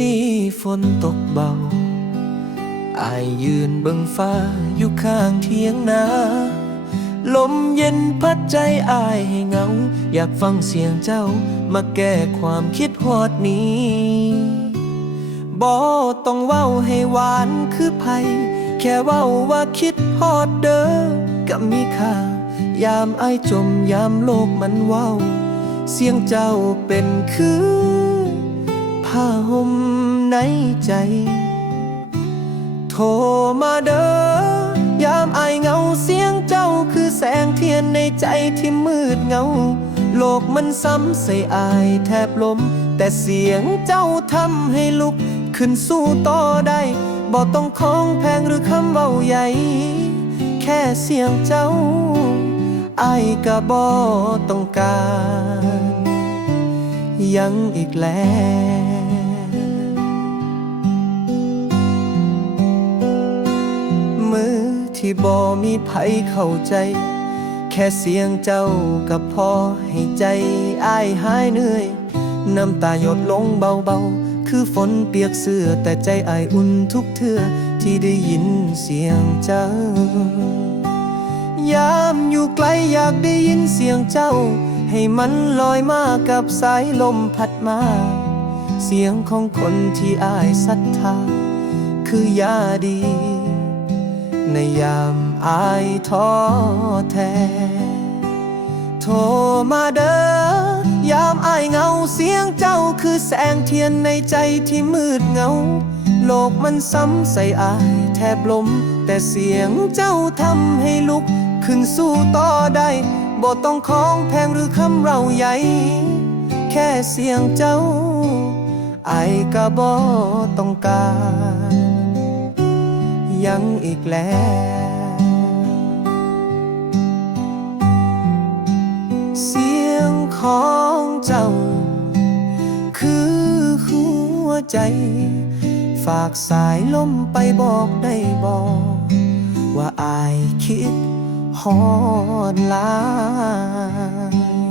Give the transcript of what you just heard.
นี้ฝนตกเบา อายยืนเบิ่งฟ้าอยู่ข้างเทียงนาลมเย็นพัดใจอายให้เหงา อยากฟังเสียงเจ้ามาแก้ความคิดฮอดนี้บ่ต้องเว้าให้หวานคือไผแค่เว้าว่าคิดฮอดเด้อก็มีค่ายามอายจมยามโลกมันเว้า เสียงเจ้าเป็นคือ ผ้าห่มในใจ โทรมาเด้อยามอายเงาเสียงเจ้าคือแสงเทียนในใจที่มืดเงา โลกมันซ้ำใส่อายแทบล้ม แต่เสียงเจ้าทำให้ลุก ขึ้นสู้ต่อได้บอกต้องของแพงหรือคำเบาใหญ่ แค่เสียงเจ้าอายก็บ่ต้องการ ยังอีกแล้วมือที่บ่มีไผเข้าใจ แค่เสียงเจ้ากับพอให้ใจอ้ายหายเหนื่อย น้ำตาหยดลงเบาๆ คือฝนเปียกเสื้อแต่ใจอ้ายอุ่นทุกเทื่อที่ได้ยินเสียงเจ้ายามอยู่ไกลอยากได้ยินเสียงเจ้า ให้มันลอยมากับสายลมพัดมา เสียงของคนที่อายศรัทธา คือยาดี ในยามอายท้อแท้โทรมาเด้อยามอายเงาเสียงเจ้าคือแสงเทียนในใจที่มืดเงา โลกมันซ้ำใส่อายแทบล้มแต่เสียงเจ้าทำให้ลุกขึ้นสู้ต่อได้ บ่ต้องของแพงหรือคำเราใหญ่ แค่เสียงเจ้า ไอก็บ่ต้องการ ยังอีกแล้ว เสียงของเจ้า คือหัวใจ ฝากสายลมไปบอกได้บอกว่าอายคิด ฮอดลาย